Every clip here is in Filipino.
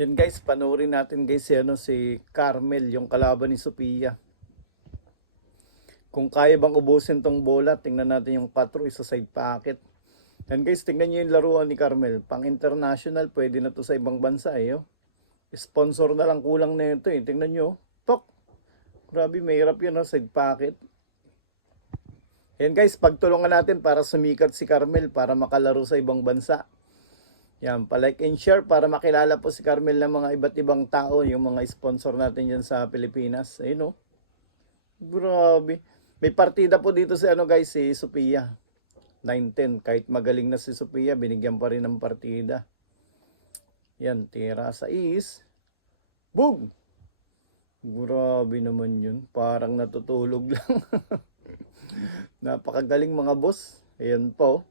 Yan guys, panoorin natin guys si Carmel, yung kalaban ni Sophia. Kung kaya bang ubusin tong bola, tingnan natin yung 4 isa side pocket. Yan guys, tingnan nyo yung laruan ni Carmel. Pang international, pwede na to sa ibang bansa eh. Oh. Sponsor na lang kulang na ito eh. Tingnan nyo. Tok! Grabe, mahirap yun side pocket. Yan guys, pagtulungan natin para sumikat si Carmel para makalaro sa ibang bansa. Yan, palike and share para makilala po si Carmel ng mga iba't ibang tao, yung mga sponsor natin dyan sa Pilipinas. Ayun o. Grabe. May partida po dito si guys, si Sophia. 9-10. Kahit magaling na si Sophia, binigyan pa rin ng partida. Yan, tira sa is. Boom! Grabe naman yun. Parang natutulog lang. Napakagaling mga boss. Ayan po.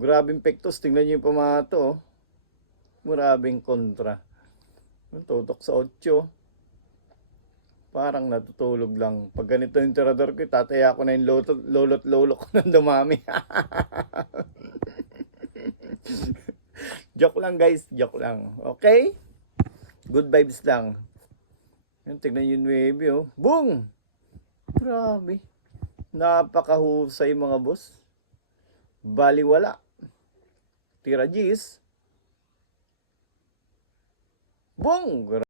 Grabing pektos. Tingnan nyo yung pamato. Oh. Grabing kontra. Tutok sa 8. Parang natutulog lang. Pag ganito yung tirador ko, tataya ko na yung lolot-lolo ko na dumami. Joke lang guys. Joke lang. Okay? Good vibes lang. Yan, tignan yung 9. Oh. Boom! Grabe. Napakahusay mga boss. Baliwala. Tira G's. Boom!